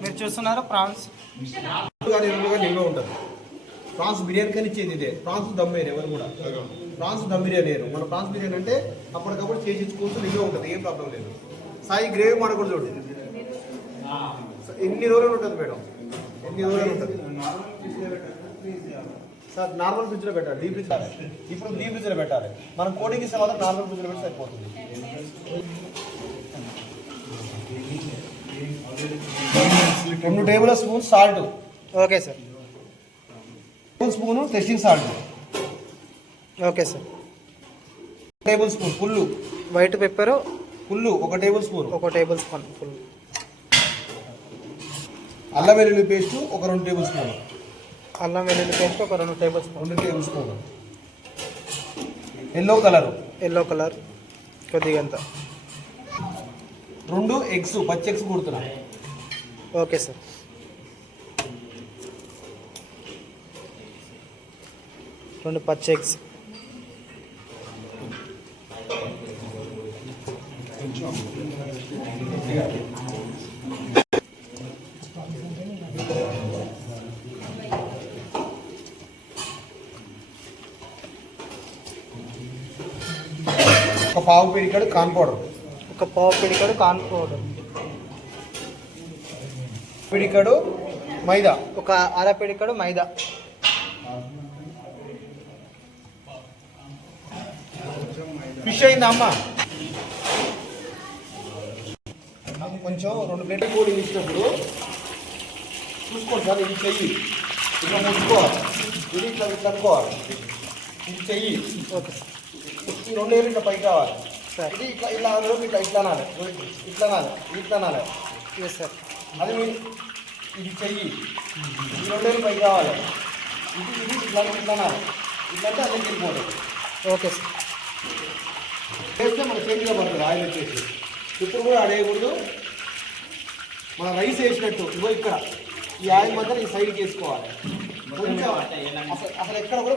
మీరు చూస్తున్నారు ప్రాన్స్ కానీ నిల్వ ఉంటుంది. ప్రాన్స్ బిర్యానీ కానీ ఇచ్చేది ఇదే. ప్రాన్స్ దమ్ వేరు ఎవరు కూడా. ప్రాన్స్ దమ్ బిర్యానీ వేరు. మన ప్రాన్స్ బిర్యానీ అంటే అప్పటికప్పుడు చేసి ఇచ్చుకోవచ్చు, నిల్వ ఉంటుంది, ఏం ప్రాబ్లం లేదు. సాయి గ్రేవీ మన కూడా చూడు ఎన్ని రోజులు ఉంటుంది మేడం, ఎన్ని రోజులు ఉంటుంది సార్. నార్మల్ ఫ్రిడ్జ్లో పెట్టాలి, డీప్ ఫ్రిడ్జ్ కాదు. ఇప్పుడు డీప్ ఫ్రిడ్జ్లో పెట్టాలి. మనం కోటింగ్ ఇస్తే మాత్రం నార్మల్ ఫ్రిడ్జ్లో పెట్టి సరిపోతుంది. 2 table spoon salt. Okay sir. Table spoon tasting salt. Okay sir. Table spoon full white pepper full 1 table spoon. 1 table spoon full. అల్లం వెల్లుల్లి పేస్ట్ 2 టేబుల్ స్పూన్. అల్లం వెల్లుల్లి paste 2 table spoon. 2 table spoon. Yellow colour కొద్దిగా అంత. 2 eggs, పచ్చి eggs కుడుతున్నా. Okay sir. రెండు పచ్చి eggs. ఒక పావు పిడికాడు కార్న్ పౌడర్. పిడికాడు మైదా. ఒక అర పిడికాడు మైదా. ఫిష్ అయిందా అమ్మ? కొంచెం 2 ప్లేట్లు కూడి ఇచ్చినప్పుడు చూసుకోండి సార్. ఇది చెయ్యి ఇట్లా ముట్టుకోవాలి, ఇది ఇట్లా ఇట్లా అనుకోవాలి, ఇది చెయ్యి. ఓకే. ఈ 2 ఏళ్ళు ఇట్లా పైకి రావాలి. ఇది ఇట్లా ఇట్లా ఇట్లా ఇట్లా అనాలి, ఇట్లా అనాలి, ఇట్లా అనాలి. Yes sir. అది ఇది చెయ్యి, ఈ 2 ఏళ్ళు పైకి రావాలి. ఇది ఇట్లా ఇట్లా అనాలి, ఇట్లా అంటే అదే తిరిగిపోతుంది. Okay sir. వేస్తే మన చేతిగా పడుతుంది ఆయిల్ వచ్చేసి. ఇప్పుడు కూడా అడేయకూడదు. మన రైస్ వేసినట్టు ఇగో ఇక్కడ ఈ ఆయిల్ మాత్రం ఈ సైడ్కి వేసుకోవాలి. కొంచెం అసలు ఎక్కడ కూడా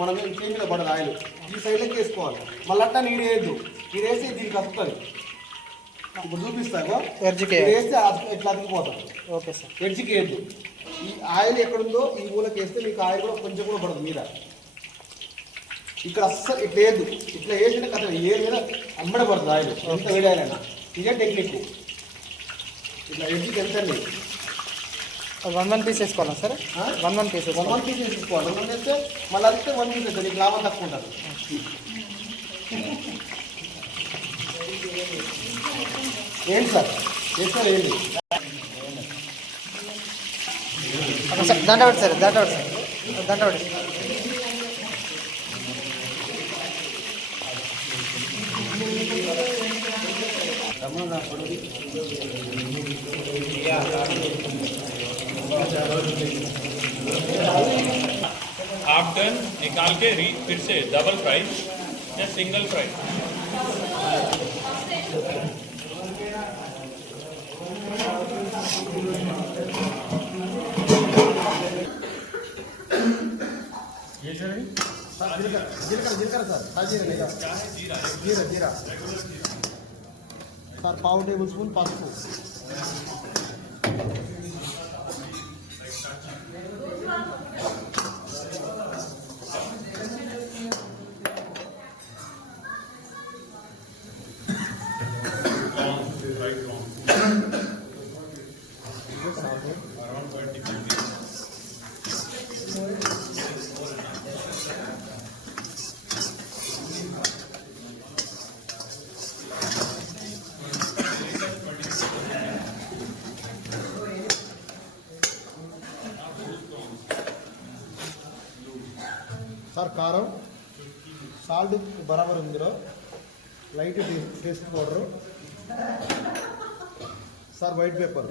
మనం చేతి మీద పడదు ఆయిల్. ఈ సైడ్లోకి వేసుకోవాలి. మళ్ళీ అట్టా నీరు వేయద్దు. నీరు వేస్తే దీనికి వస్తుంది. ఇప్పుడు చూపిస్తాను. ఎడ్జ్కి వేస్తే ఇట్లా అతికిపోతుంది. Okay sir. ఎడ్జ్కి వేయద్దు. ఈ ఆయిల్ ఎక్కడుందో ఈ ఊళ్ళకి వేస్తే మీకు ఆయిల్ కూడా కొంచెం కూడా పడదు మీద. ఇక్కడ అస్సలు ఇట్లా వేయద్దు. ఇట్లా వేసిన కథ ఏ మీద అమ్మడే పడుతుంది ఆయిల్, ఎంత వేడాలైనా. ఇదే టెక్నిక్. ఇట్లా ఎడ్జ్కి వెళ్తాను. 1 పీస్ వేసుకోవాలా సార్? 1 పీస్. 1 పీస్ వేసుకోవాలి. 1 వేస్తే మళ్ళీ అదిస్తే 1 పీస్ వేస్తుంది. నీకు లాభం తక్కువ ఉంటుంది. ఏంటి సార్ వేస్తారు ఏంటి? దాంట్లో ఒకటి సార్, దాంట్లో ఒకటి సార్, దాంట్లో ఒకటి. हाफ टन निकाल के फिर से डबल फ्राई या सिंगल फ्राई. ये सर जीरा सर, जीरा सर, पाव टेबल स्पून पసుపు. సార్ కారం, సాల్ట్ బరాబర్ ఇందులో, light taste powder sir, white paper,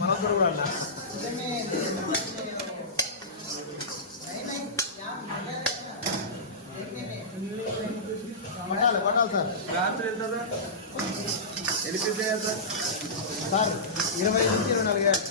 మనందరూ కూడా అన్న పడాలి సార్. రాత్రి వెళ్తుందా వెళ్ళిపోతే సార్. సార్ 20 నుంచి 24 వేలు